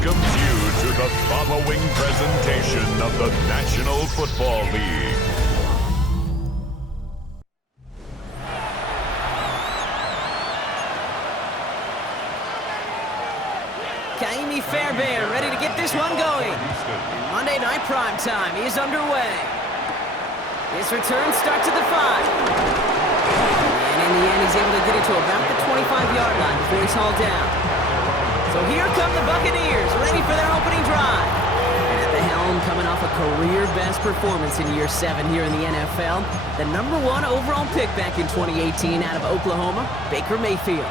welcomes you to the following presentation of the National Football League. Kaimi Fairbairn ready to get this one going. And Monday Night Primetime is underway. His return starts at the 5. And in the end, he's able to get it to about the 25-yard line before he's hauled down. So here come the Buccaneers, ready for their opening drive. And at the helm, coming off a career-best performance in Year 7 here in the NFL, the #1 overall pick back in 2018 out of Oklahoma, Baker Mayfield.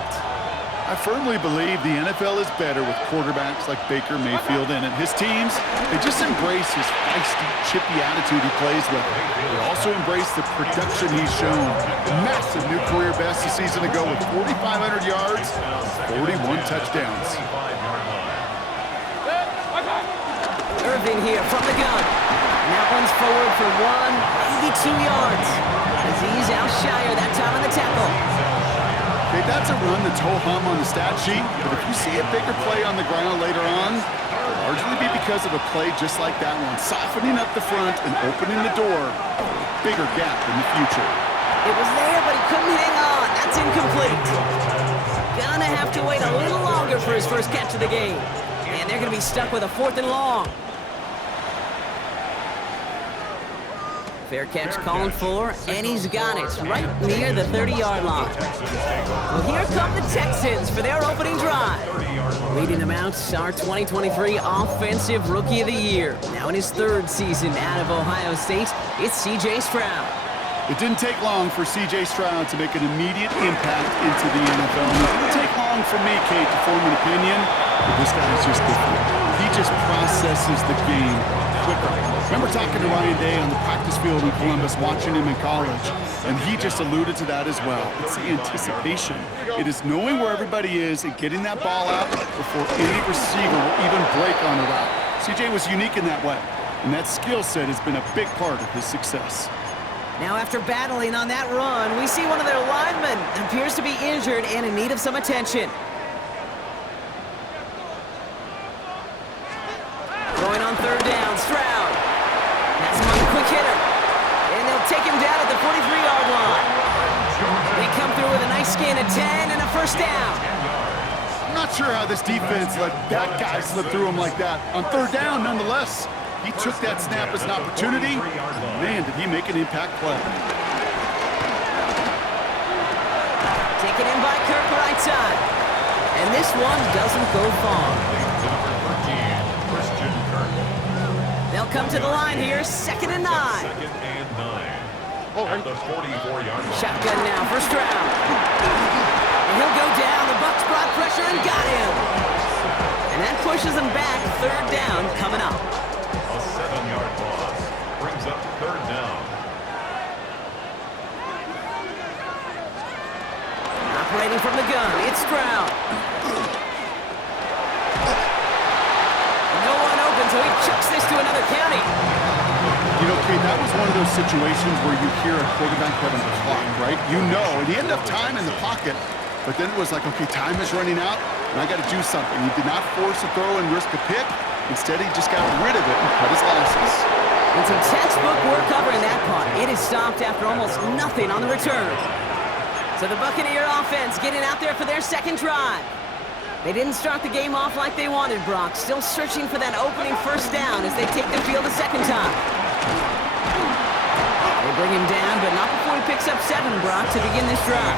I firmly believe the NFL is better with quarterbacks like Baker Mayfield in it. His teams, they just embrace his feisty, chippy attitude he plays with. They also embrace the production he's shown. Massive new career best a season ago with 4,500 yards, 41 touchdowns. Irving here from the gun. And that one's forward for 1, maybe 2 yards. As he's out shy of that time on the tackle. Okay, that's a run that's ho-hum on the stat sheet, but if you see a bigger play on the ground later on, it'll largely be because of a play just like that one, softening up the front and opening the door for a bigger gap in the future. It was there, but he couldn't hang on. That's incomplete. Gonna have to wait a little longer for his first catch of the game. And they're gonna be stuck with a 4th and long. Fair catch called for, and he's got it right near the 30-yard line. Well, here come the Texans for their opening drive. Leading them out, our 2023 Offensive Rookie of the Year. Now in his 3rd season out of Ohio State, it's C.J. Stroud. It didn't take long for C.J. Stroud to make an immediate impact into the NFL. It didn't take long for me, Kate, to form an opinion, but this guy's just different. He just processes the game quicker. Remember talking to Ryan Day on the practice field in Columbus, watching him in college, and he just alluded to that as well. It's the anticipation. It is knowing where everybody is and getting that ball out before any receiver will even break on a route. C.J. was unique in that way, and that skill set has been a big part of his success. Now after battling on that run, we see one of their linemen appears to be injured and in need of some attention. Throwing on 3rd down, Stroud. That's one quick hitter. And they'll take him down at the 43-yard line. They come through with a nice gain of 10 and a 1st down. I'm not sure how this defense let that guy slip through him like that. On 3rd down, nonetheless, he took that snap as an opportunity. Man, did he make an impact play. Taken in by Kirk right side. And this one doesn't go far. They'll come to the line here, 2nd and 9. Shotgun now for Stroud. And he'll go down. The Bucs brought pressure and got him. And that pushes them back. 3rd down coming up. A 7-yard loss brings up 3rd down. Operating from the gun, it's Stroud. No one open, so he chucks this to another county. You know, Kate, that was one of those situations where you hear a quarterback having a clock, right? You know, and he had enough time in the pocket, but then it was like, okay, time is running out, and I got to do something. He did not force a throw and risk a pick. Instead, he just got rid of it and cut his losses. And some textbook work covering that punt. It is stopped after almost nothing on the return. So the Buccaneer offense getting out there for their 2nd drive. They didn't start the game off like they wanted, Brock. Still searching for that opening 1st down as they take the field a 2nd time. They bring him down, but not before he picks up 7, Brock, to begin this drive.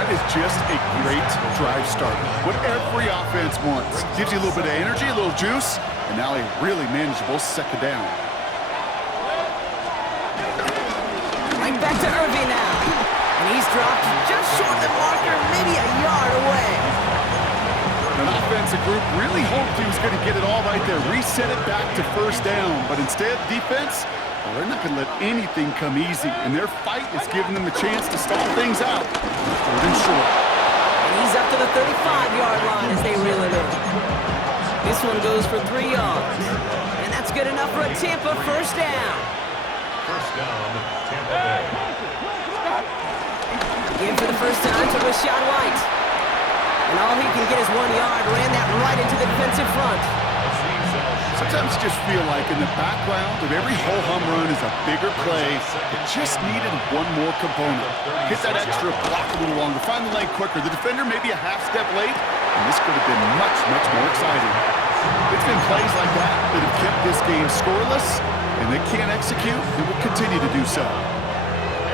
That is just a great drive starter. What every offense wants. Gives you a little bit of energy, a little juice, and now a really manageable 2nd down. Right back to Irving now. And he's dropped just short of the marker, maybe a yard away. An offensive group really hoped he was going to get it all right there, reset it back to 1st down, but instead, defense, well, they're not going to let anything come easy, and their fight is giving them the chance to stall things out. 3rd and short. And he's up to the 35-yard line as they reel it in. This one goes for 3 yards. And that's good enough for a Tampa 1st down. 1st down, Tampa Bay. In for the first time to Rashad White. And all he can get is 1 yard. Ran that right into the defensive front. Sometimes you just feel like in the background of every ho-hum run is a bigger play that just needed one more component. Hit that extra block a little longer, find the lane quicker. The defender maybe a half step late, and this could have been much, much more exciting. It's been plays like that that have kept this game scoreless, and they can't execute, and will continue to do so.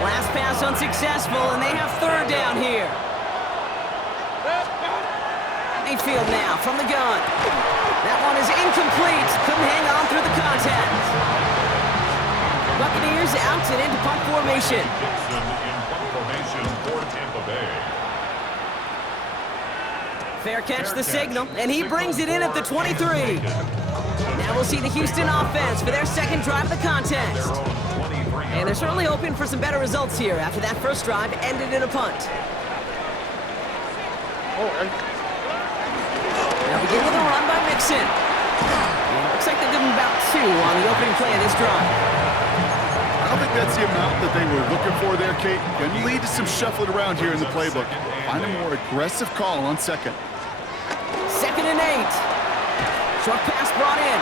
Last pass unsuccessful, and they have third down here. Mayfield now from the gun. That one is incomplete. Couldn't hang on through the contact. Buccaneers out and into punt formation. Dixon in punt formation for Tampa Bay. Fair catch the signal, and he brings it in at the 23. Now we'll see the Houston offense for their second drive of the contest. And they're certainly hoping for some better results here after that first drive ended in a punt. Now begin with a run by Mixon. And it looks like they give him about 2 on the opening play of this drive. I don't think that's the amount that they were looking for there, Kate. Going to lead to some shuffling around here in the playbook. Find a more aggressive call on second. 2nd and 8. Short pass brought in.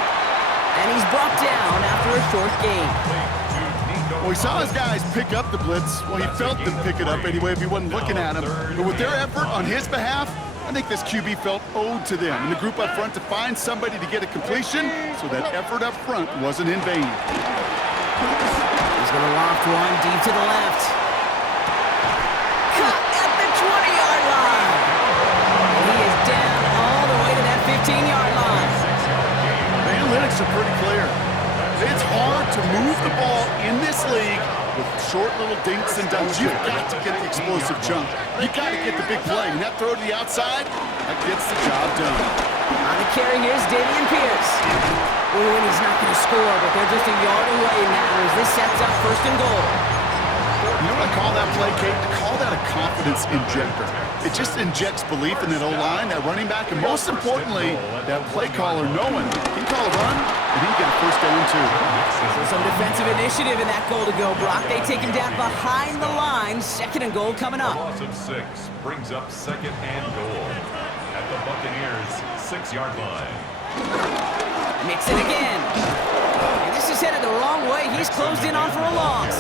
And he's brought down after a short gain. Well, he saw his guys pick up the blitz. Well, he felt them pick it up anyway if he wasn't looking at him. But with their effort on his behalf, I think this QB felt owed to them and the group up front to find somebody to get a completion so that effort up front wasn't in vain. He's going to loft one deep to the left. Cut at the 20-yard line. And he is down all the way to that 15-yard line. The analytics are pretty clear. It's hard to move the ball in this league with short little dinks and dunks. You've got to get the explosive jump. You've got to get the big play. And that throw to the outside, that gets the job done. On the carry, here's Dameon Pierce. Ooh, and he's not going to score, but they're just a yard away now as this sets up 1st and goal. You know what I call that play, Kate? I call that a confidence injector. It just injects belief in that O-line, that running back, and most importantly, that play caller knowing he can call a run and he can get a first down too. So some defensive initiative in that goal to go, Brock. They take him down behind the line. 2nd and goal coming up. A loss of 6 brings up 2nd and goal at the Buccaneers' 6-yard line. Mixon again. And this is headed the wrong way. He's closed in on for a loss.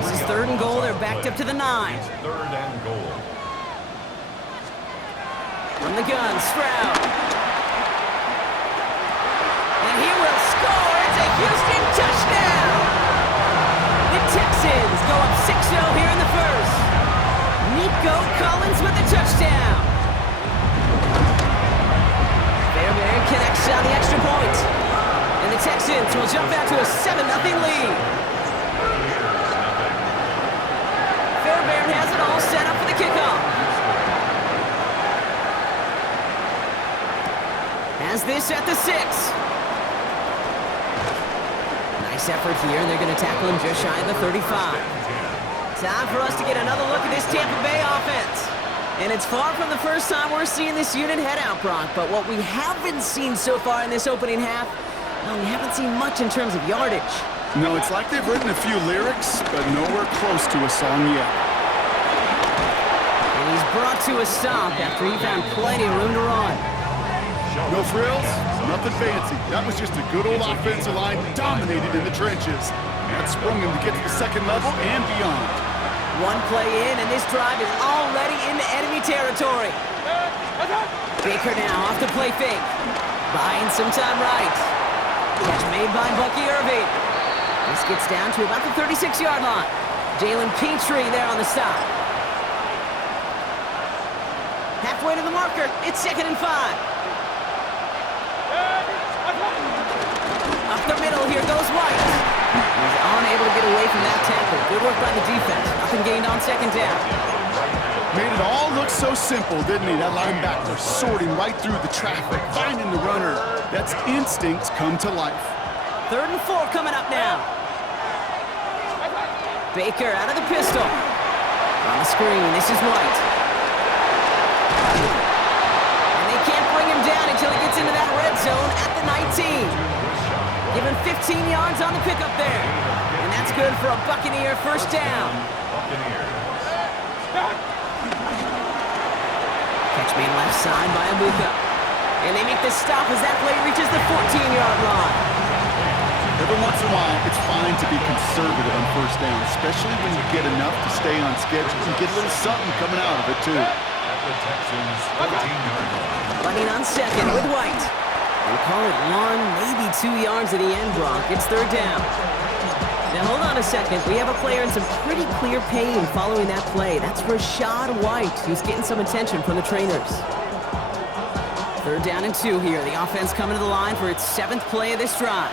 This is 3rd and goal. They're backed up to the 9. 3rd and goal. From the gun, Stroud. And he will score. It's a Houston touchdown. The Texans go up 6-0 here in the first. Nico Collins with the touchdown. Fairbairn connects on the extra point. And the Texans will jump out to a 7-0 lead. Fairbairn has it all set up for the kickoff. Has this at the 6. Nice effort here, and they're going to tackle him just shy of the 35. Time for us to get another look at this Tampa Bay offense. And it's far from the first time we're seeing this unit head out, Brock. But what we haven't seen so far in this opening half, well, we haven't seen much in terms of yardage. No, it's like they've written a few lyrics, but nowhere close to a song yet. And he's brought to a stop after he found plenty of room to run. No frills, nothing fancy. That was just a good old offensive line dominated in the trenches. That sprung him to get to the 2nd level and beyond. One play in, and this drive is already into enemy territory. Baker now off the play fake. Buying some time right. Catch made by Bucky Irving. This gets down to about the 36-yard line. Jalen Petrie there on the stop. Halfway to the marker. It's 2nd and 5. Up the middle, here goes White. He's unable to get away from that tackle. Good work by the defense. Nothing gained on 2nd down. Made it all look so simple, didn't he? That linebacker sorting right through the traffic, finding the runner. That's instincts come to life. 3rd and 4 coming up now. Baker out of the pistol. On the screen, this is White. And they can't bring him down until he gets into that red zone at the 19. Given 15 yards on the pickup there. And that's good for a Buccaneer first down. Catch Being left side by Bucs. And they make the stop as that play reaches the 14-yard line. Every once in a while, it's fine to be conservative on first down, especially when you get enough to stay on schedule and get a little something coming out of it, too. The Texans 14-yard line. Running on second with White. We'll call it 1, maybe 2 yards at the end, Brock. It's third down. Now, hold on a second. We have a player in some pretty clear pain following that play. That's Rashad White, who's getting some attention from the trainers. Third down and 2 here. The offense coming to the line for its 7th play of this drive.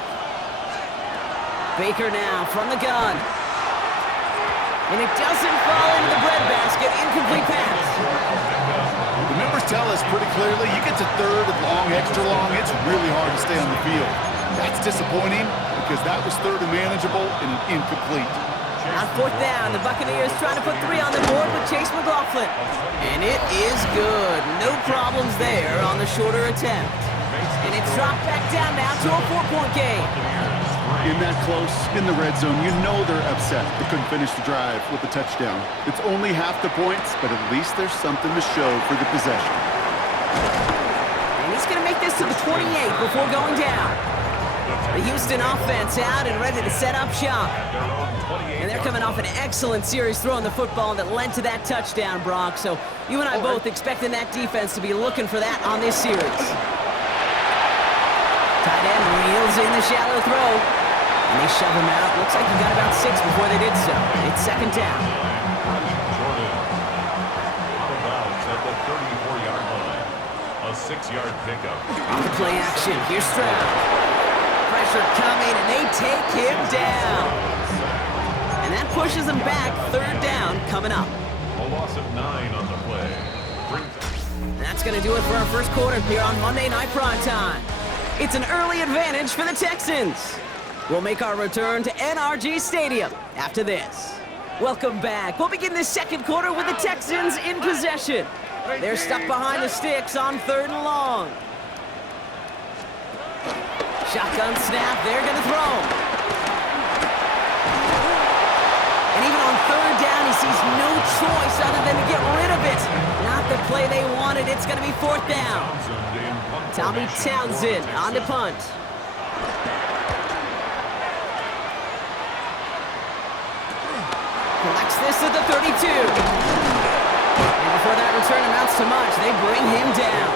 Baker now from the gun. And it doesn't fall into the breadbasket. Incomplete pass. The numbers tell us pretty clearly, you get to third and long, extra long, it's really hard to stay on the field. That's disappointing because that was third and manageable and an incomplete. On fourth down, the Buccaneers trying to put 3 on the board with Chase McLaughlin. And it is good. No problems there on the shorter attempt. And it's dropped back down now to a 4-point game. In that close, in the red zone, you know they're upset they couldn't finish the drive with the touchdown. It's only half the points, but at least there's something to show for the possession. And he's going to make this to the 28 before going down. The Houston offense out and ready to set up shop. And they're coming off an excellent series throwing the football that led to that touchdown, Brock. So you and I both expecting that defense to be looking for that on this series. Tight end reels in the shallow throw. And they shove him out. Looks like he got about 6 before they did so. It's second down. Jordan. Out of bounds at the 34-yard line. A 6-yard pickup. On the play action. Here's Stroud. Pressure coming, and they take him down. And that pushes them back. Third down coming up. A loss of 9 on the play. And that's going to do it for our first quarter here on Monday Night Primetime. It's an early advantage for the Texans. We'll make our return to NRG Stadium after this. Welcome back. We'll begin this second quarter with the Texans in possession. They're stuck behind the sticks on 3rd and long. Shotgun snap, they're going to throw. And even on 3rd down, he sees no choice other than to get rid of it. Not the play they wanted. It's going to be 4th down. Tommy Townsend on the punt. Collects this at the 32. And before that return amounts to much, they bring him down.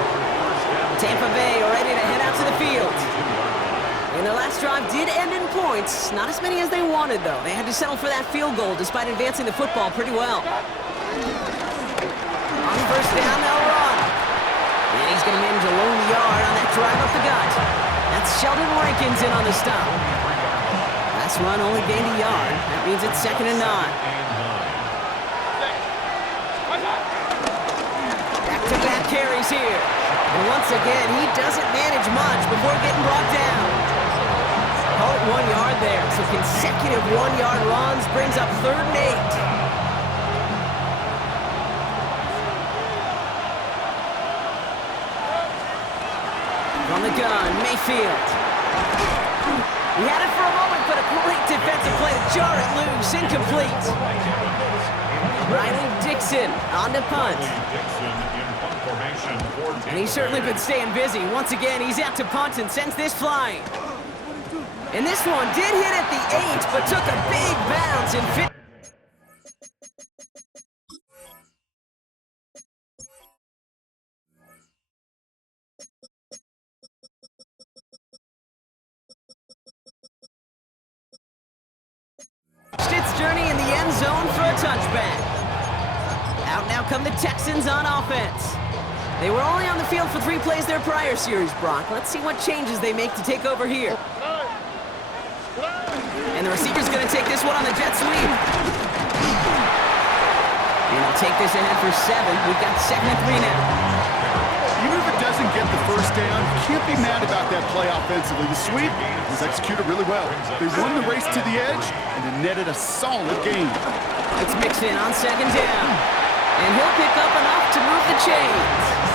Tampa Bay are ready to head out to the field. And their last drive did end in points. Not as many as they wanted, though. They had to settle for that field goal despite advancing the football pretty well. On first down, they'll run. And he's going to manage a lone yard on that drive up the gut. That's Sheldon Rankins in on the stop. Last run only gained a yard. That means it's 2nd and 9. Back-to-back carries here. And once again, he doesn't manage much before getting brought down. Call it 1 yard there. So consecutive 1-yard runs brings up 3rd and 8. From the gun, Mayfield. He had it for a moment, but a great defensive play to jar it loose. Incomplete. Riley Dixon on the punt. And he's certainly been staying busy. Once again, he's out to punt and sends this flying. And this one did hit at the 8, but took a big bounce and fit. Its journey in the end zone for a touchback. Out now come the Texans on offense. They were only on the field for 3 plays their prior series, Brock. Let's see what changes they make to take over here. And the receiver's going to take this one on the jet sweep. And he'll take this ahead for 7. We've got 2nd and 3 now. Even if it doesn't get the first down, you can't be mad about that play offensively. The sweep was executed really well. They won the race to the edge, and it netted a solid gain. It's mixed in on 2nd down. And he'll pick up enough to move the chains.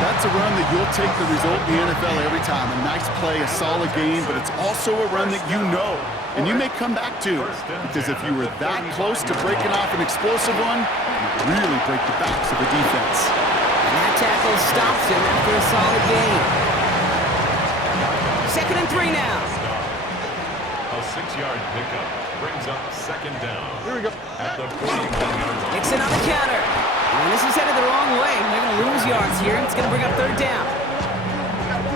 That's a run that you'll take the result in the NFL every time. A nice play, a solid game, but it's also a run that you know, and you may come back to. Because if you were that close to breaking off an explosive one, you'd really break the backs of the defense. And that tackle stops him after a solid gain. 2nd and 3 now. A 6-yard pickup brings up 2nd down. Here we go. At the 41-yard line. Nixon on the counter. And this is headed the wrong way. They're going to lose yards here. It's going to bring up 3rd down.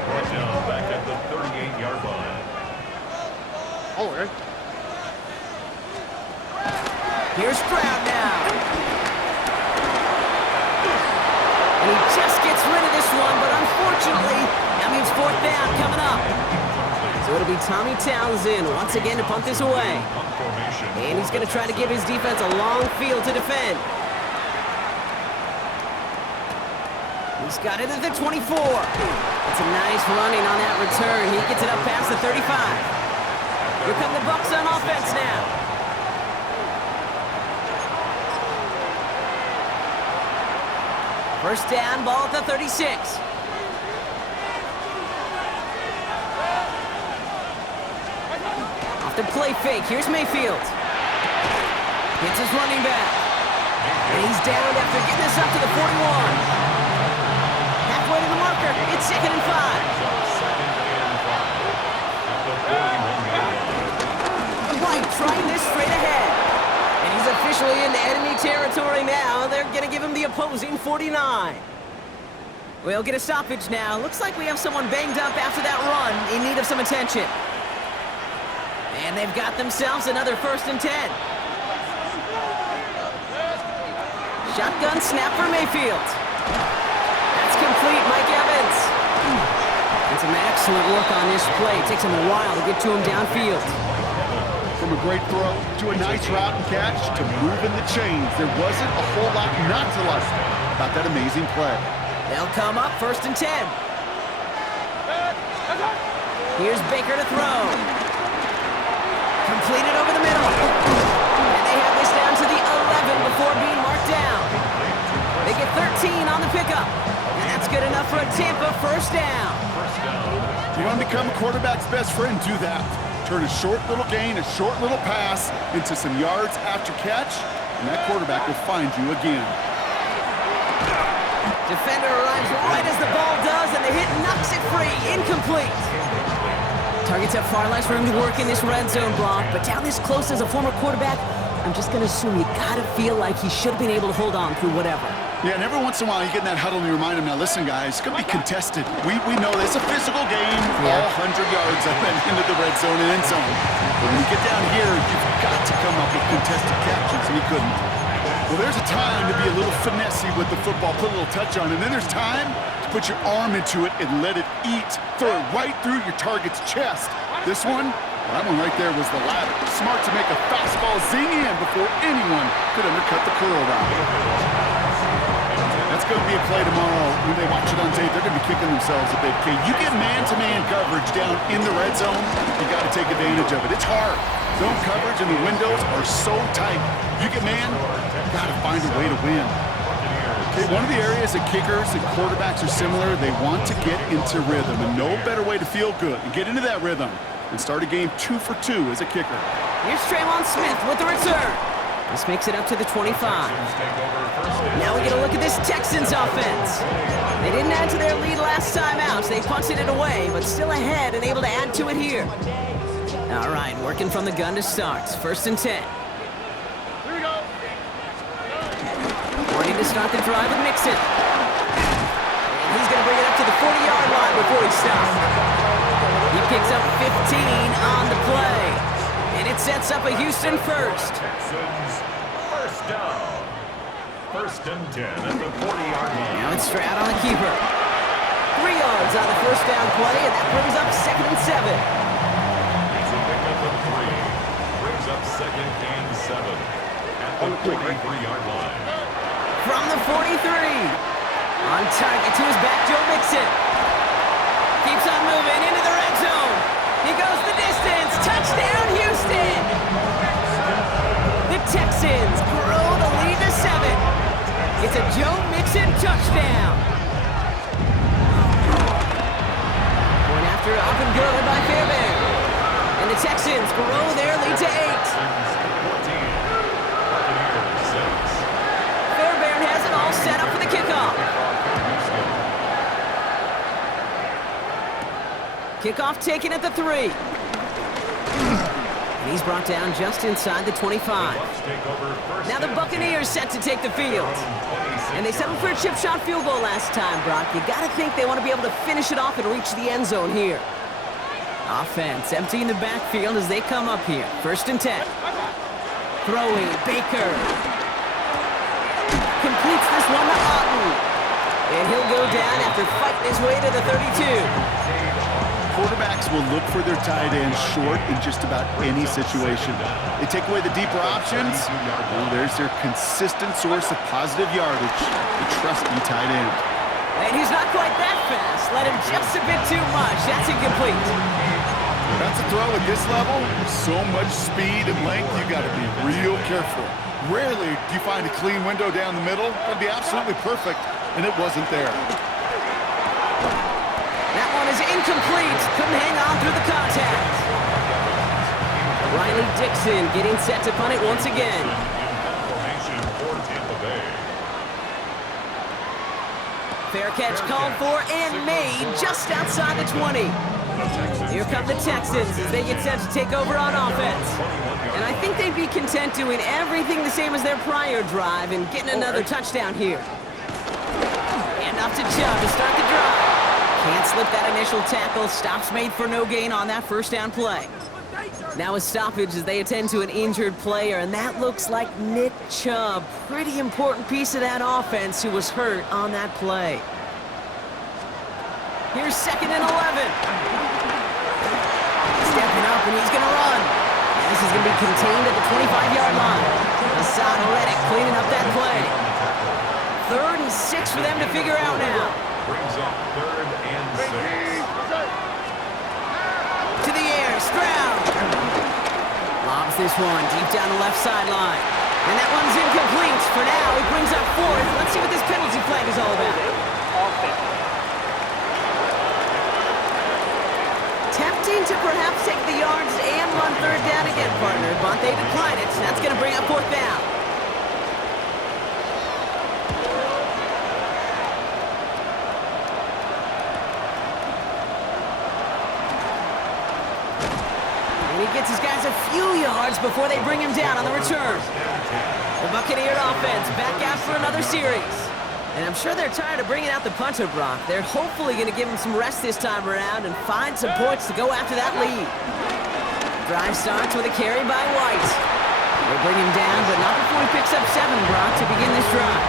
Brought down back at the 38-yard line. All right. Here's Stroud now. And he just gets rid of this one, but unfortunately, that means 4th down coming up. So it'll be Tommy Townsend once again to punt this away. And he's going to try to give his defense a long field to defend. He's got it at the 24. It's a nice running on that return. He gets it up past the 35. Here come the Bucs on offense now. First down, ball at the 36. Off the play fake, here's Mayfield. Hits his running back. And he's down after getting this up to the 41. Halfway to the marker, it's 2nd and 5. White trying this straight ahead. And he's officially in enemy territory now. They're going to give him the opposing 49. We'll get a stoppage now. Looks like we have someone banged up after that run in need of some attention. And they've got themselves another 1st and 10. Shotgun snap for Mayfield. That's complete, Mike Evans. And some excellent work on this play. It takes him a while to get to him downfield. From a great throw to a nice route and catch to moving the chains. There wasn't a whole lot not to like about that amazing play. They'll come up 1st and 10. Here's Baker to throw. Completed over the middle. And they have this down to the 11 before being marked down. They get 13 on the pickup. And that's good enough for a Tampa 1st down. You want to become a quarterback's best friend, do that. Turn a short little gain, a short little pass into some yards after catch, and that quarterback will find you again. Defender arrives right as the ball does, and the hit knocks it free. Incomplete. Targets have far less room to work in this red zone block, but down this close as a former quarterback, I'm just going to assume you got to feel like he should have been able to hold on through whatever. Yeah, and every once in a while you get in that huddle and you remind him, now listen guys, it's going to be contested. We know it's a physical game, all 100 yards up and into the red zone and end zone. But when you get down here, you've got to come up with contested catches, and he couldn't. Well, there's a time to be a little finessey with the football, put a little touch on it, and then there's time to put your arm into it and let it eat, throw it right through your target's chest. This one, that one right there was the latter. Smart to make a fastball zing in before anyone could undercut the curl route. That's going to be a play tomorrow. When they watch it on tape, they're going to be kicking themselves a bit. Okay, you get man-to-man coverage down in the red zone, you got to take advantage of it. It's hard. Zone coverage and the windows are so tight. You get man, you got to find a way to win. Okay, one of the areas that kickers and quarterbacks are similar, they want to get into rhythm, and no better way to feel good and get into that rhythm and start a game 2 for 2 as a kicker. Here's Traylon Smith with the return. This makes it up to the 25. Now we get a look at this Texans offense. They didn't add to their lead last time out, so they punted it away, but still ahead and able to add to it here. All right, working from the gun to start. 1st and 10. Here we go. Ready to start the drive with Mixon. And he's going to bring it up to the 40-yard line before he stops. He picks up 15 on the play. And it sets up a Houston 1st. Texans 1st down. 1st and 10 at the 40-yard line. Now it's Stroud on the keeper. 3 yards on the 1st down play, and that brings up 2nd and 7. It's a pickup of 3. Brings up 2nd and 7 at the 43-yard line. From the 43. On target to his back, Joe Mixon. Keeps on moving into the red zone. He goes the distance. Touchdown, Houston! The Texans grow the lead to 7. It's a Joe Mixon touchdown. Going after up and good by Fairbairn. And the Texans grow their lead to 8. Fairbairn has it all set up for the kickoff. Kickoff taken at the 3. And he's brought down just inside the 25. Now the Buccaneers set to take the field. And they settled for a chip shot field goal last time, Brock. You gotta think they want to be able to finish it off and reach the end zone here. Offense emptying the backfield as they come up here. 1st and 10. Throwing, Baker. Completes this one to Otten. And he'll go down after fighting his way to the 32. Quarterbacks will look for their tight end short in just about any situation. They take away the deeper options. Well, there's their consistent source of positive yardage, the trusty tight end. And he's not quite that fast. Let him just a bit too much. That's incomplete. That's a throw at this level. So much speed and length, you got to be real careful. Rarely do you find a clean window down the middle. That'd be absolutely perfect, and it wasn't there. That one is incomplete. Couldn't hang on through the contact. Riley Dixon getting set to punt it once again. Fair catch called for and made just outside the 20. Here come the Texans as they get set to take over on offense. And I think they'd be content doing everything the same as their prior drive and getting another touchdown here. And off to Chubb to start the drive. Can't slip that initial tackle. Stops made for no gain on that 1st down play. Now a stoppage as they attend to an injured player, and that looks like Nick Chubb. Pretty important piece of that offense who was hurt on that play. Here's 2nd and 11. Stepping up, and he's going to run. This is going to be contained at the 25-yard line. Hassan Reddick cleaning up that play. 3rd and 6 for them to figure out now. Brings up 3rd and 6. To the air, Stroud. Lobs this one deep down the left sideline. And that one's incomplete. For now, he brings up 4th. Let's see what this penalty flag is all about. Tempting to perhaps take the yards and run 3rd down again, partner, but they decline it. That's going to bring up 4th down. And he gets his guys a few yards before they bring him down on the return. The Buccaneer offense back out for another series. And I'm sure they're tired of bringing out the punter, Brock. They're hopefully going to give him some rest this time around and find some points to go after that lead. Drive starts with a carry by White. They bring him down, but not before he picks up 7, Brock, to begin this drive.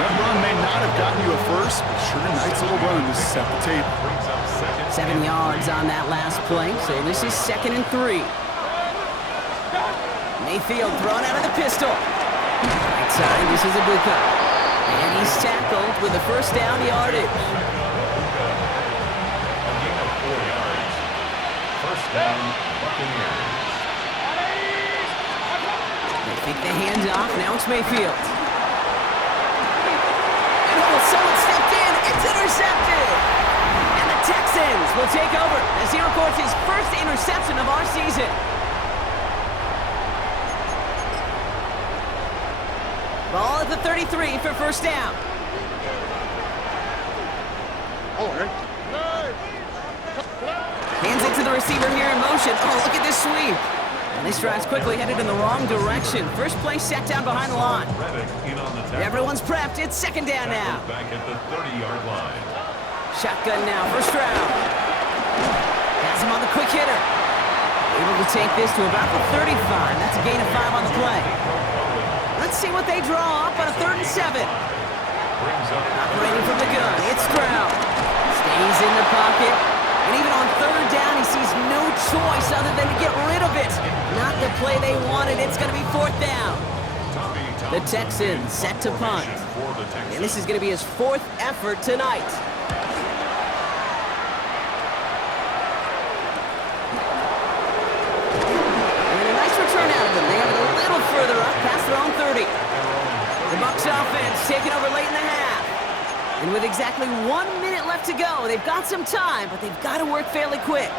That run may not have gotten you a first, but sure a nice little run to set the table. 7 yards on that last play, so this is 2nd and 3. Mayfield thrown out of the pistol. Right side, this is Ibuka. And he's tackled with the 1st down yardage. A gain of 4 yards. 1st down, Buccaneers. They take the hand off. Now it's Mayfield. And someone stepped in. It's intercepted. And the Texans will take over as he records his 1st interception of our season. Ball at the 33 for 1st down. Hands it to the receiver here in motion. Oh, look at this sweep. And this drive's quickly headed in the wrong direction. First play set down behind the line. Everyone's prepped. It's 2nd down now. Back at the 30-yard line. Shotgun now for Stroud. Has him on the quick hitter. Able to take this to about the 35. That's a gain of 5 on the play. Let's see what they draw up on a 3rd and 7. Operating from the gun, it's Stroud. Stays in the pocket. And even on 3rd down, he sees no choice other than to get rid of it. Not the play they wanted. It's going to be 4th down. The Texans set to punt. And this is going to be his 4th effort tonight. And a nice return out of them. They have it a little further up past their own 30. The Bucs offense taking over late in the half. And with exactly 1 minute left to go, they've got some time, but they've got to work fairly quick.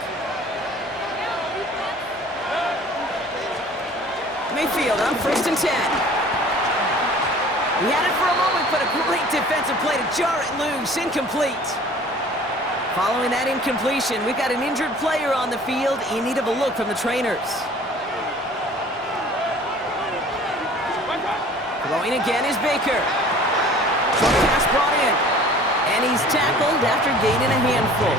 Mayfield on 1st and 10. He had it for a moment, but a great defensive play to jar it loose. Incomplete. Following that incompletion, we've got an injured player on the field in need of a look from the trainers. Throwing again is Baker. Short pass brought in. And he's tackled after gaining a handful.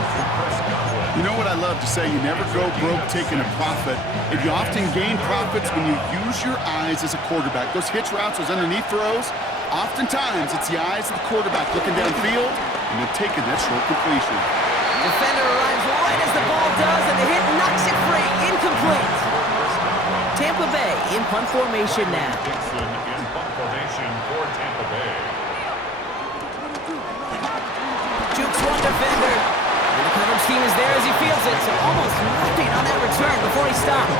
You know what I love to say? You never go broke taking a profit. And you often gain profits when you use your eyes as a quarterback. Those hitch routes, those underneath throws, oftentimes it's the eyes of the quarterback looking downfield and then taking that short completion. Defender arrives right as the ball does, and the hit knocks it free. Incomplete. Tampa Bay in punt formation now. Dixon in punt formation for Tampa Bay. Jukes one defender. And the coverage team is there as he fields it, so almost nothing on that return before he stopped.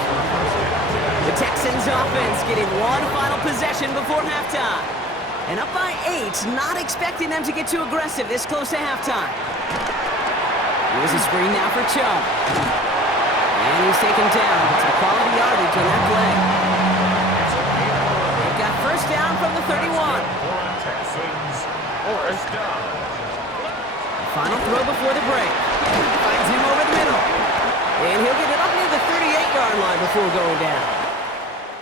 The Texans offense getting one final possession before halftime. And up by 8, not expecting them to get too aggressive this close to halftime. Here's a screen now for Chubb. And he's taken down. Some quality yardage on that play. They've got first down from the 31. For Texans, first down. Final throw before the break. Finds him over the middle. And he'll get it up near the 38-yard line before going down.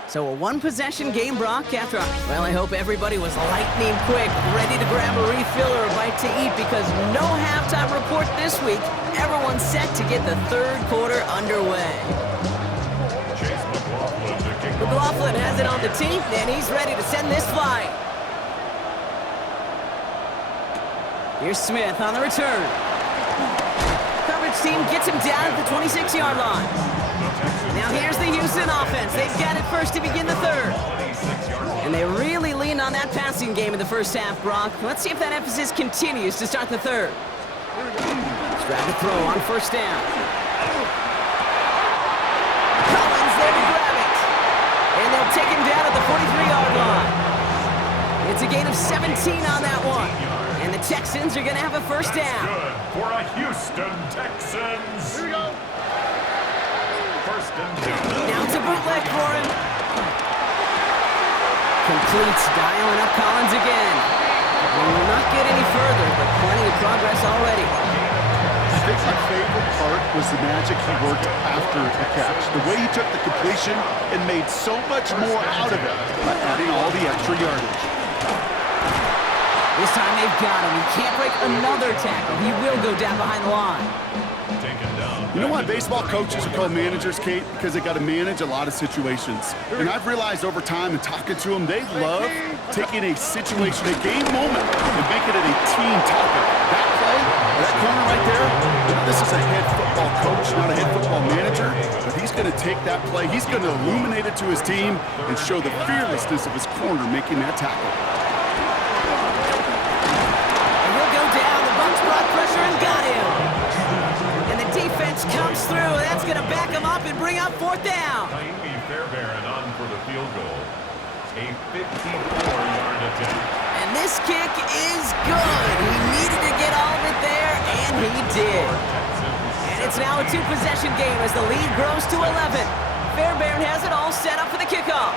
So a one-possession game, Brock, after... Well, I hope everybody was lightning quick, ready to grab a refill or a bite to eat, because no halftime report this week. Everyone's set to get the third quarter underway. Chase McLaughlin to kick off. McLaughlin has it on the tee, and he's ready to send this flying. Here's Smith on the return. Coverage team gets him down at the 26-yard line. Now here's the Houston offense. They've got it first to begin the third. And they really leaned on that passing game in the first half, Brock. Let's see if that emphasis continues to start the third. Grab the throw on first down. Collins there to grab it. And they'll take him down at the 43-yard line. It's a gain of 17 on that one. And the Texans are going to have a first down. Good for a Houston Texans. Here we go. First and 2. Now it's a bootleg for him. Completes, dialing up Collins again. We will not get any further, but plenty of progress already. I think my favorite part was the magic he worked after the catch. The way he took the completion and made so much more out of it by adding all the extra yardage. This time they've got him. He can't break another tackle. He will go down behind the line. Taken down. You know why baseball coaches are called managers, Kate? Because they got to manage a lot of situations. And I've realized over time and talking to them, they love taking a situation, a game moment, and making it a team topic. That play, that corner right there, this is a head football coach, not a head football manager, but he's going to take that play, he's going to illuminate it to his team and show the fearlessness of his corner making that tackle. And he'll go down. The Bucs brought pressure and got him. And the defense comes through. That's going to back him up and bring up fourth down. Amy Fairbairn on for the field goal. A 54-yard attempt. And this kick is good. He needed to get all of it there, and he did. And it's now a two-possession game as the lead grows to 11. Fairbairn has it all set up for the kickoff.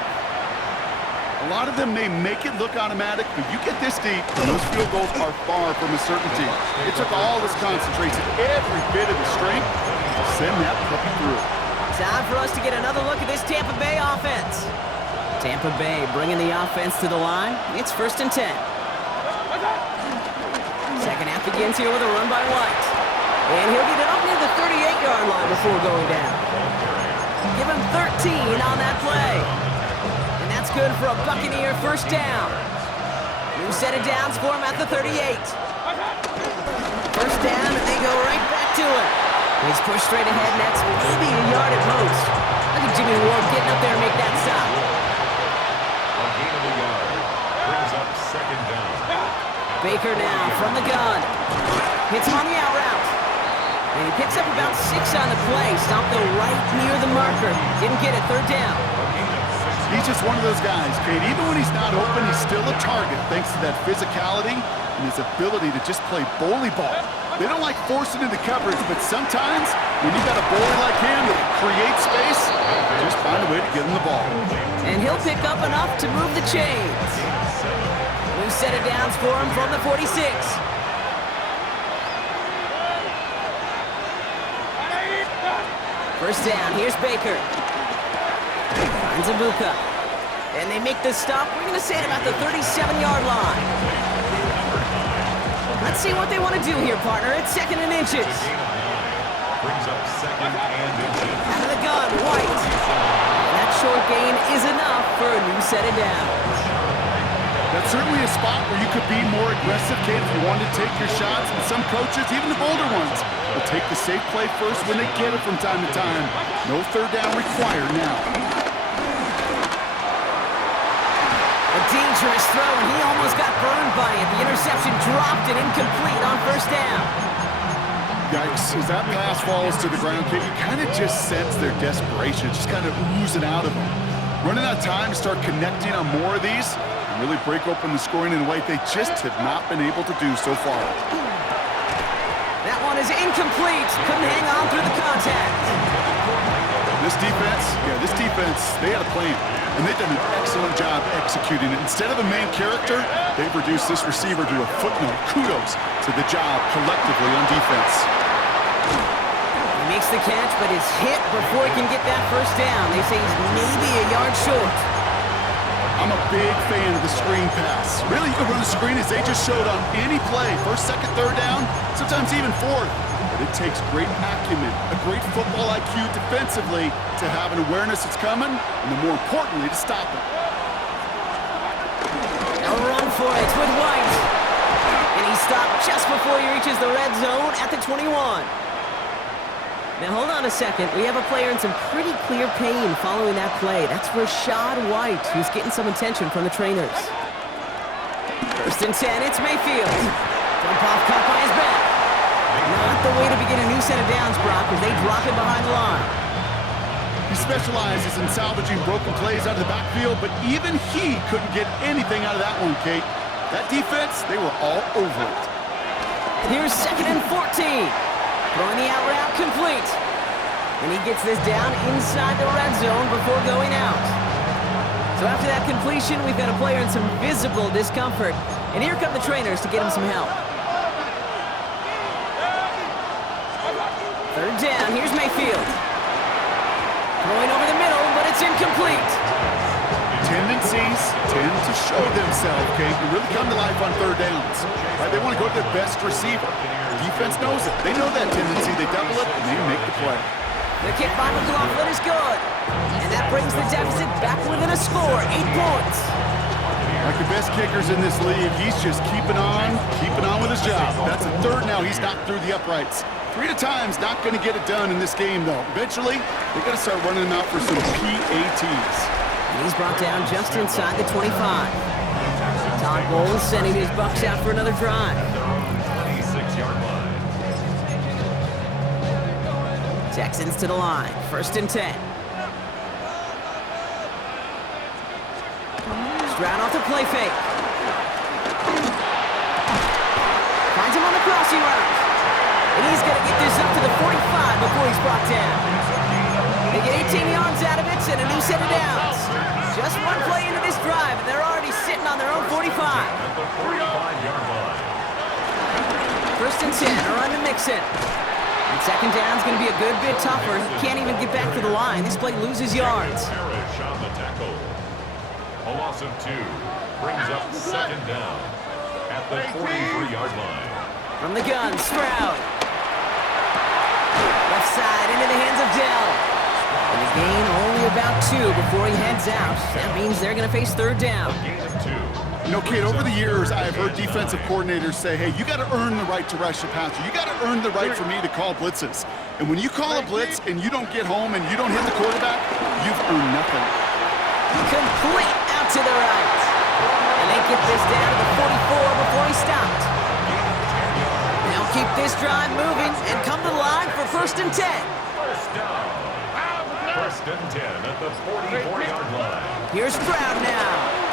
A lot of them may make it look automatic, but you get this deep, and those field goals are far from a certainty. It took all this concentration, every bit of the strength, to send that puppy through. Time for us to get another look at this Tampa Bay offense. Tampa Bay bringing the offense to the line. It's first and 10. Second half begins here with a run by White. And he'll get it up near the 38-yard line before going down. Give him 13 on that play. And that's good for a Buccaneer first down. New set of downs for him at the 38. First down, and they go right back to it. He's pushed straight ahead, and that's maybe a yard at most. Look at Jimmy Ward getting up there and make that stop. A gain of a yard. Brings up second down. Baker now from the gun. Hits him on the out route. And he picks up about 6 on the play. Stopped though right near the marker. Didn't get it, third down. He's just one of those guys, Kate. Even when he's not open, he's still a target thanks to that physicality and his ability to just play bully ball. They don't like forcing into coverage, but sometimes when you got a bully like him that creates space, just find a way to get him the ball. And he'll pick up enough to move the chains. New set of downs for him from the 46. First down, here's Baker. Finds Ibuka. And they make the stop, we're going to say at about the 37-yard line. Let's see what they want to do here, partner. It's 2nd and inches. Brings up 2nd and inches. Out of the gun, White. And that short gain is enough for a new set of downs. That's certainly a spot where you could be more aggressive, Kate, if you wanted to take your shots. And some coaches, even the bolder ones, will take the safe play first when they get it from time to time. No third down required now. A dangerous throw, and he almost got burned by it. The interception dropped and incomplete on first down. Yikes, as that pass falls to the ground, Kate, you kind of just sense their desperation, just kind of oozing out of them. Running out of time to start connecting on more of these, and really break open the scoring in a way they just have not been able to do so far. That one is incomplete. Couldn't hang on through the contact. This defense, they had a plan, and they've done an excellent job executing it. Instead of a main character, they've reduced this receiver to a footnote. Kudos to the job collectively on defense. He makes the catch, but is hit before he can get that first down. They say he's maybe a yard short. I'm a big fan of the screen pass. Really, you can run a screen as they just showed on any play. First, second, third down, sometimes even fourth. But it takes great acumen, a great football IQ defensively to have an awareness it's coming, and then more importantly, to stop it. A run for it with White. And he stopped just before he reaches the red zone at the 21. Now, hold on a second. We have a player in some pretty clear pain following that play. That's Rashad White, who's getting some attention from the trainers. First and 10, it's Mayfield. Jump off caught by his back. Not the way to begin a new set of downs, Brock, as they drop it behind the line. He specializes in salvaging broken plays out of the backfield, but even he couldn't get anything out of that one, Kate. That defense, they were all over it. Here's 2nd and 14. Throwing the out route complete. And he gets this down inside the red zone before going out. So after that completion, we've got a player in some visible discomfort. And here come the trainers to get him some help. Third down, here's Mayfield. Throwing over the middle, but it's incomplete. Tendencies tend to show themselves, Kate, and really come to life on third downs. Right? They want to go to their best receiver. Defense knows it. They know that tendency. They double it, and they make the play. The kick by McLaughlin is good. And that brings the deficit back within a score, 8 points. Like the best kickers in this league, he's just keeping on with his job. That's a third now. He's knocked through the uprights. 3 at a time's not going to get it done in this game, though. Eventually, they're going to start running him out for some PATs. And he's brought down just inside the 25. Todd Bowles sending his Bucs out for another drive. 26-yard line. Texans to the line. First and 10. Stroud off the play fake. Finds him on the crossing route. And he's going to get this up to the 45 before he's brought down. They get 18 yards out of it and a new set of downs. Just one play into this drive, and they're already sitting on their own 45. At the 45-yard line. First and 10, a run to Mixon. And second down's going to be a good bit tougher. He can't even get back to the line. This play loses yards. Parrish on the tackle. A loss of 2 brings up 2nd down at the 43-yard line. From the gun, Stroud. Left side into the hands of Dell. And a gain only about 2 before he heads out. That means they're going to face third down. A gain of 2. You know, Kate, over the years, I have heard defensive coordinators say, hey, you got to earn the right to rush the passer. You got to earn the right for me to call blitzes. And when you call a blitz and you don't get home and you don't hit the quarterback, you've earned nothing. Complete out to the right. And they get this down to the 44 before he stopped. They'll keep this drive moving and come to the line for first and 10. First down. First and 10 at the 44-yard line. Here's Stroud now.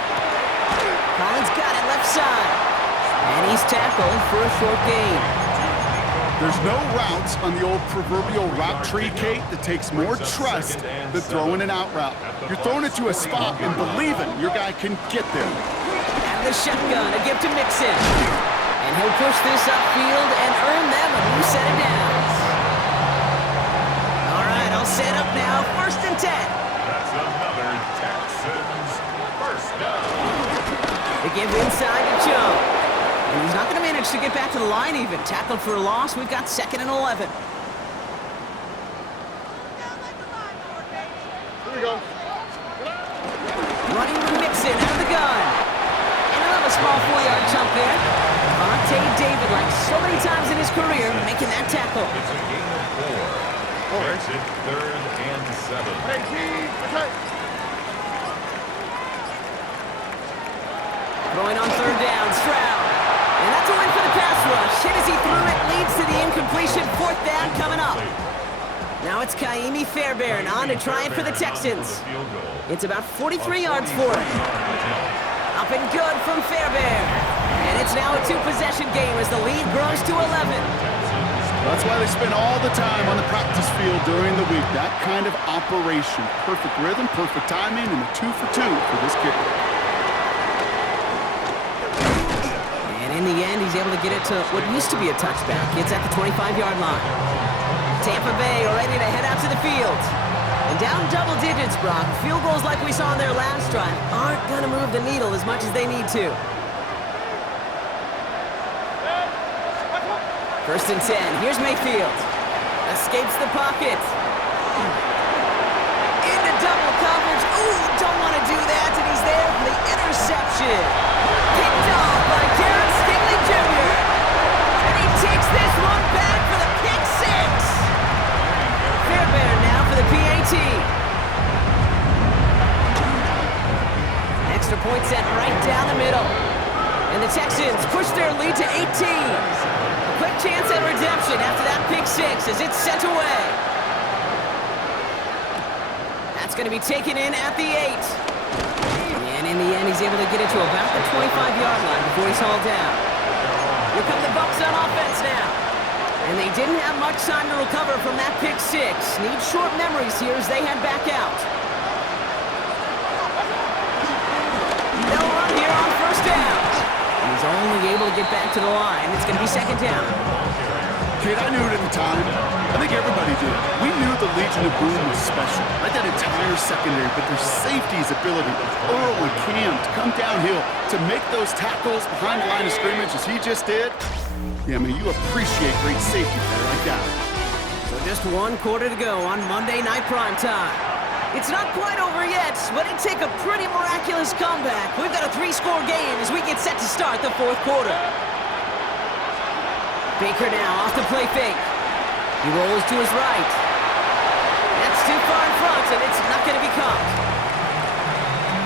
Collins got it left side. And he's tackled for a short gain. There's no routes on the old proverbial route tree, Kate, that takes more trust than throwing an out route. You're throwing it to a spot and believing your guy can get there. And the shotgun to give to Mixon. And he'll push this upfield and earn them a new set of downs. All right, all set get back to the line even. Tackled for a loss. We've got 2nd and 11. Here we go. Running with Mixon out of the gun. And another small 4-yard chunk there. Vontae David, like so many times in his career, making that tackle. It's a gain of 4. Makes it 3rd and 7. Hey, team. Okay. Throwing on 3rd down, Stroud. And that's a win for the pass rush. Hit as he threw it, leads to the incompletion. 4th down coming up. Now it's Kaimi Fairbairn on to try it for the Texans. It's about 43 yards for him. Up and good from Fairbairn. And it's now a 2-possession game as the lead grows to 11. That's why they spend all the time on the practice field during the week. That kind of operation. Perfect rhythm, perfect timing, and a 2 for 2 for this kicker. And in the end, he's able to get it to what used to be a touchback. It's at the 25-yard line. Tampa Bay ready to head out to the field. And down double digits, Brock. Field goals like we saw in their last drive aren't going to move the needle as much as they need to. 1st and 10. Here's Mayfield. Escapes the pocket. Into double coverage. Ooh, don't want to do that. And he's there for the interception. Picked off by Garrett Stingley Jr. And he takes this one back for the pick 6. Fairbairn now for the PAT. Extra point set right down the middle. And the Texans push their lead to 18. A quick chance at redemption after that pick 6 as it's sent away. That's going to be taken in at the 8. And in the end, he's able to get it to about the 25-yard line before he's hauled down. Here come the Bucs on offense now. And they didn't have much time to recover from that pick 6. Need short memories here as they head back out. They'll run here on 1st down. And he's only able to get back to the line. It's going to be 2nd down. Kid, I knew it at the time. I think everybody did. We knew the Legion of Boom was special. Like that entire secondary, but their safety's ability, Earl and Cam, to come downhill, to make those tackles behind the line of scrimmage as he just did. Yeah, I mean, you appreciate great safety player like that. So just 1 quarter to go on Monday Night Primetime. It's not quite over yet, but it'd take a pretty miraculous comeback. We've got a 3-score game as we get set to start the 4th quarter. Baker now off the play fake. He rolls to his right. That's too far in front, and it's not going to be caught.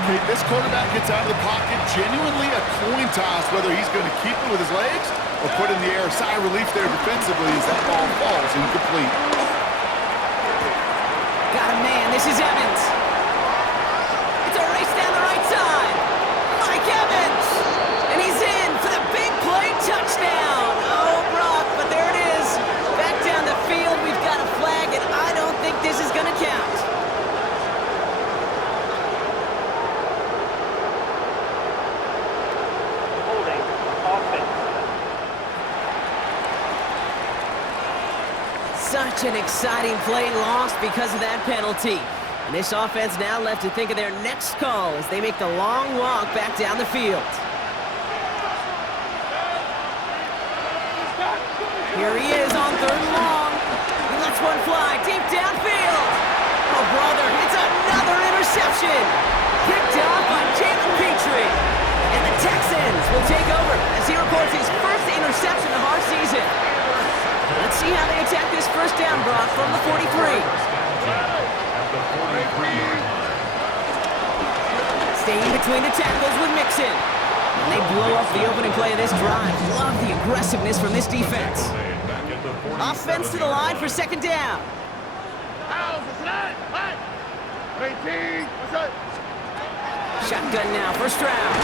Okay, this quarterback gets out of the pocket, genuinely a coin toss whether he's going to keep it with his legs or put in the air. Sigh of relief there defensively as that ball falls incomplete. Got a man. This is Evans. It's a race down the right side. Mike Evans. And he's in for the big play touchdown. Oh, Brock, but there it is. Back down the field. We've got a flag, and I don't think this is going to count. Holding. Offense. Such an exciting play lost because of that penalty. And this offense now left to think of their next call as they make the long walk back down the field. Here he is on 3rd and long. He lets one fly deep downfield. Oh, brother, it's another interception. Picked off by Jalen Petrie. And the Texans will take over as he records his first interception of our season. Let's see how they attack this 1st down, Brock, from the 43. Staying between the tackles with Mixon. And they blow up the opening play of this drive. Love the aggressiveness from this defense. Offense to the line for 2nd down. Shotgun now, 1st round.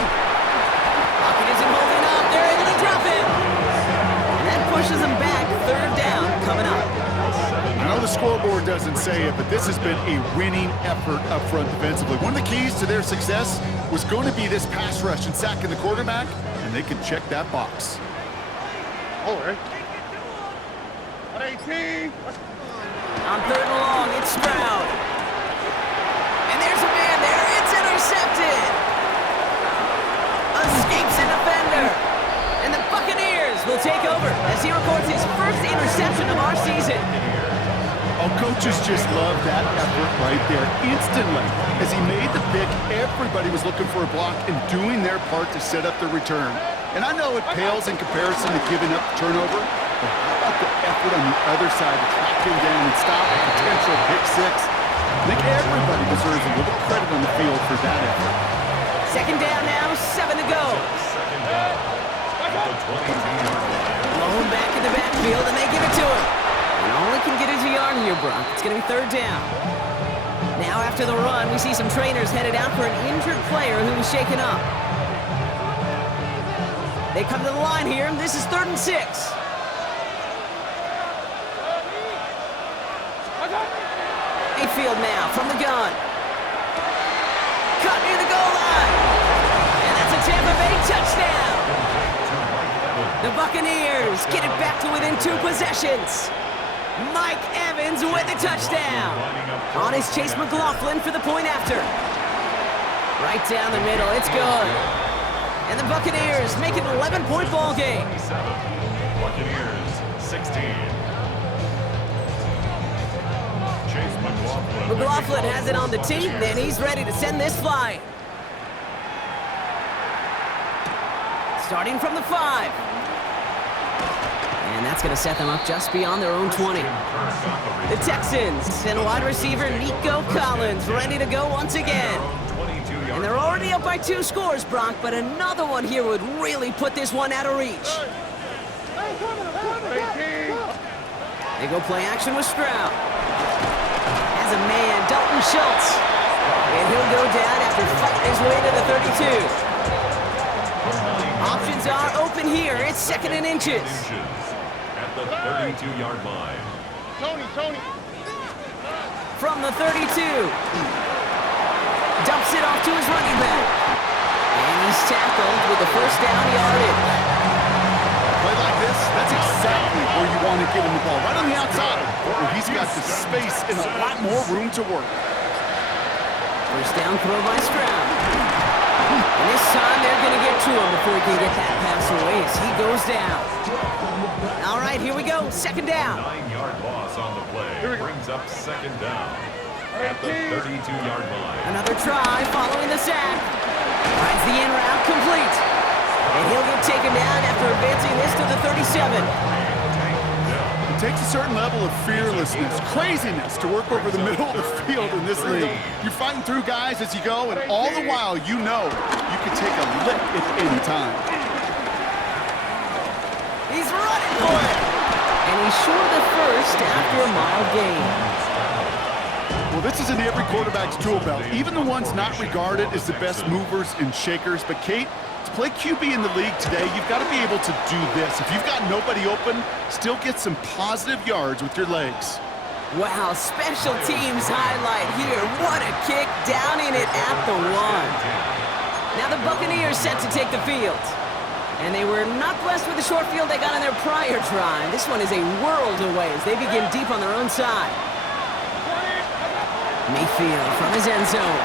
Pocket isn't holding up. They're able to drop him. And that pushes them back. 3rd down coming up. I know the scoreboard doesn't say it, but this has been a winning effort up front defensively. One of the keys to their success was going to be this pass rush and sacking the quarterback, and they can check that box. On 18. On 3rd and long, it's Stroud. And there's a man there. It's intercepted. Escapes a defender. And the Buccaneers will take over as he records his first interception of our season. Oh, coaches just love that effort right there. Instantly, as he made the pick, everybody was looking for a block and doing their part to set up the return. And I know it pales in comparison to giving up the turnover, but how about the effort on the other side to track him down and stop a potential pick six? I think everybody deserves a little credit on the field for that effort. Second down now, 7 to go. Second down. At the 22-yard line. Blown back in the backfield, and they give it to him. And only can get it a yard here, Brock. It's going to be third down. Now after the run, we see some trainers headed out for an injured player who was shaken up. They come to the line here. This is 3rd and 6. Mayfield now from the gun. Cut near the goal line. And that's a Tampa Bay touchdown. The Buccaneers get it back to within 2 possessions. Mike Evans with the touchdown. On is Chase McLaughlin for the point after. Right down the middle, it's good. And the Buccaneers make it an 11-point ball game. Buccaneers 16. Chase McLaughlin. McLaughlin has it on the tee, and he's ready to send this flying. Starting from the 5. And that's going to set them up just beyond their own 20. The Texans send wide receiver Nico Collins ready to go once again. And they're already up by 2 scores, Brock, but another one here would really put this one out of reach. They go play action with Stroud. Has a man, Dalton Schultz. And he'll go down after fighting his way to the 32. Options are open here. It's 2nd and inches. At the 32-yard line. Tony. From the 32. Dumps it off to his running back. And he's tackled with the first down yardage. Play like this, that's exactly where you want to get him the ball. Right on the outside, where he's got the space and a lot more room to work. First down throw by Stroud. And this time they're going to get to him before he can get that pass away as he goes down. All right, here we go. 2nd down. 9-yard loss on the play. Brings up 2nd down. At the 32-yard line. Another try following the sack. Finds the in route complete. And he'll get taken down after advancing this to the 37. It takes a certain level of fearlessness, craziness to work over the middle of the field in this league. You're fighting through guys as you go, and all the while you know you can take a lick at any time. He's running for it. And he's short of the first after a mild gain. Well, this is in every quarterback's tool belt, even the ones not regarded as the best movers and shakers. But, Kate, to play QB in the league today, you've got to be able to do this. If you've got nobody open, still get some positive yards with your legs. Wow, special teams highlight here. What a kick down in it at the 1. Now the Buccaneers set to take the field. And they were not blessed with the short field they got on their prior drive. This one is a world away as they begin deep on their own side. Mayfield from his end zone.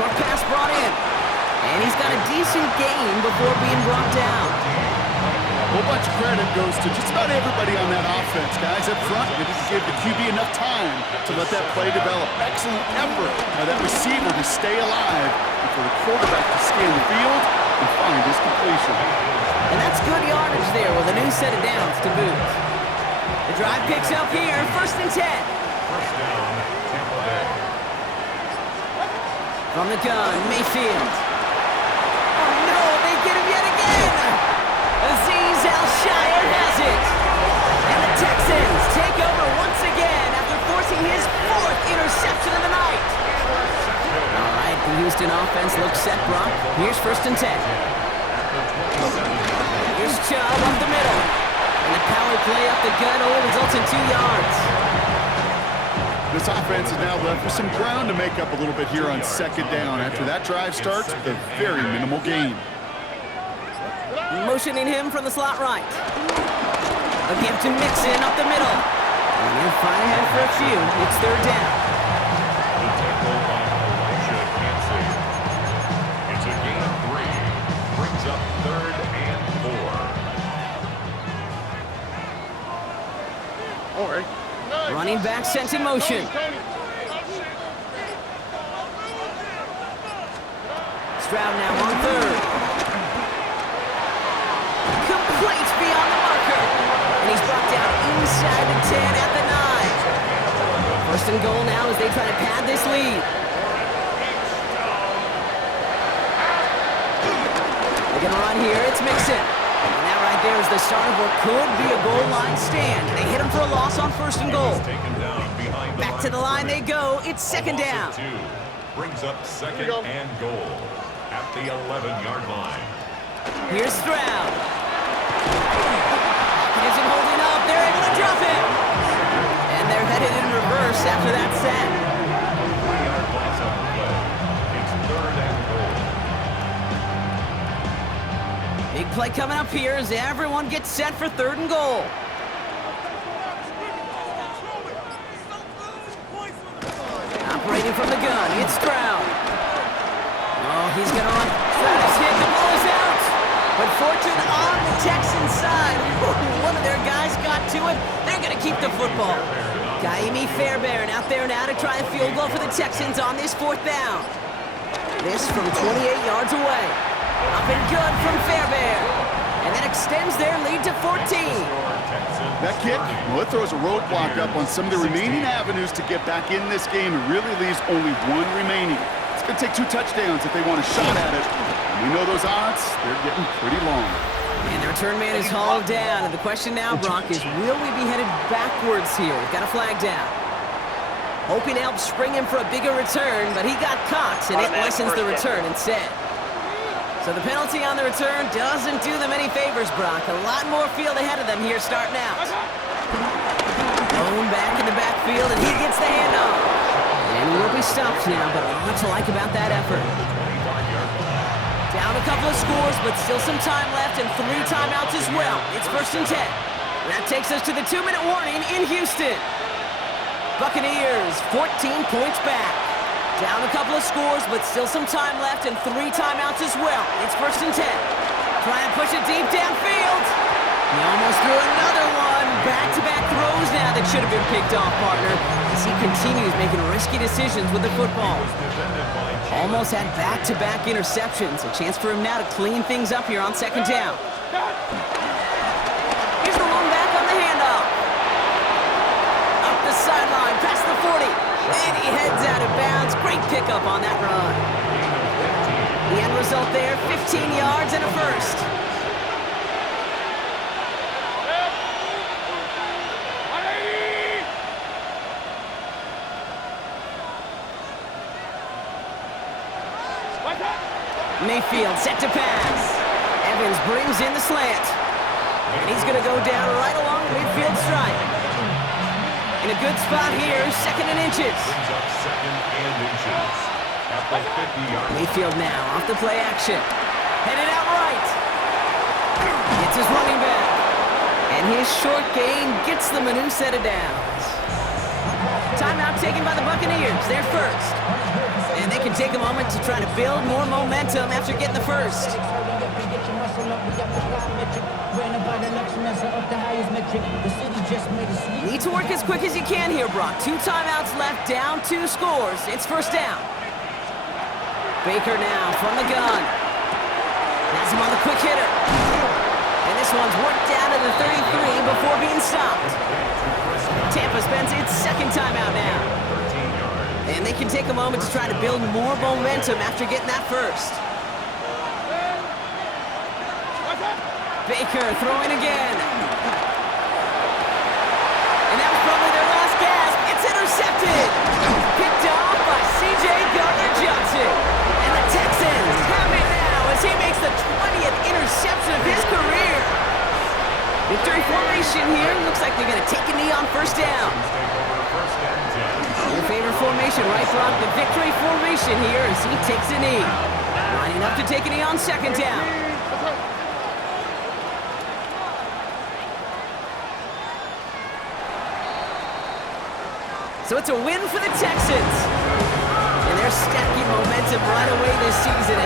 Short pass brought in. And he's got a decent gain before being brought down. A whole bunch of credit goes to just about everybody on that offense. Guys up front, they didn't give the QB enough time to let that play develop. Excellent effort by that receiver to stay alive and for the quarterback to scan the field and find his completion. And that's good yardage there with a new set of downs to boot. The drive picks up here, 1st and 10. First down, Tampa Bay. From the gun, Mayfield. Oh no, they get him yet again! Azeez Al-Shire has it! And the Texans take over once again after forcing his 4th interception of the night. All right, the Houston offense looks set, Brock. Here's 1st and 10. Here's Chubb up the middle. And the power play up the gut only results in 2 yards. This offense is now left with some ground to make up a little bit here on 2nd down after that drive starts with a very minimal gain. Motioning him from the slot right. A give to Mixon up the middle. And he'll find ahead for a few. It's 3rd down. The tackle by Elijah Cansey. It's a gain of 3. Brings up 3rd and 4. All right. Running back sent in motion. Stroud now on third. Complete beyond the marker. And he's brought down inside the 10 at the 9. First and goal now as they try to pad this lead. They're going to run here. It's Mixon. And that right there is the start of what could be a goal line stand. They hit him for a loss on first and goal. Back to the line they go. It's second down. Brings up second and goal at the 11-yard line. Here's Stroud. He isn't holding up. They're able to drop him. And they're headed in reverse after that sack. 3-yard loss on the play. It's third and goal. Big play coming up here as everyone gets set for third and goal. Operating from the gun, it's Stroud. Oh, he's going to run. Stroud is hit. The ball is out. But fortune on the Texans side. One of their guys got to it. They're going to keep the football. Kaimi Fairbairn out there now to try a field goal for the Texans on this fourth down. This from 28 yards away. Up and good from Fairbairn. And that extends their lead to 14. That kick, well, it throws a roadblock up on some of the remaining avenues to get back in this game. It really leaves only one remaining. It's going to take 2 touchdowns if they want a shot at it. And we know those odds, they're getting pretty long. And the return man is hauled down. And the question now, Brock, is will we be headed backwards here? We've got a flag down. Hoping to help spring him for a bigger return, but he got caught, and it lessens the return instead. So the penalty on the return doesn't do them any favors, Brock. A lot more field ahead of them here starting out. Thrown back in the backfield, and he gets the handoff. And he will be stopped now, but a lot to like about that effort. Down a couple of scores, but still some time left and 3 timeouts as well. It's first and 10. That takes us to the 2-minute warning in Houston. Buccaneers, 14 points back. Down a couple of scores, but still some time left and 3 timeouts as well. It's first and 10. Try and push it deep downfield. He almost threw another one. Back-to-back throws now that should have been picked off, partner, as he continues making risky decisions with the football. Almost had back-to-back interceptions. A chance for him now to clean things up here on second down. Here's the long back on the handoff. Up the sideline, past the 40. And he heads out of bounds. Great pickup on that run. The end result there, 15 yards and a first. Mayfield set to pass. Evans brings in the slant. And he's going to go down right along the midfield stripe. In a good spot here, second and inches. Brings up second and inches at the 50-yard line. Mayfield now off the play action. Headed out right. Gets his running back. And his short gain gets them a new set of downs. Timeout taken by the Buccaneers. They're first. And they can take a moment to try to build more momentum after getting the first. Need to work as quick as you can here, Brock. 2 timeouts left, down 2 scores. It's first down. Baker now from the gun. Has him on the quick hitter. And this one's worked down to the 33 before being stopped. Tampa spends its second timeout now. And they can take a moment to try to build more momentum after getting that first. Baker throwing again. And that was probably their last gasp. It's intercepted. Picked off by C.J. Gardner-Johnson. And the Texans have it now as he makes the 20th interception of his career. Victory formation here. Looks like they're going to take a knee on first down. Your favorite formation, right, Brock? The victory formation here as he takes a knee. Lining up to take a knee on second down. So it's a win for the Texans. And they're stacking momentum right away this season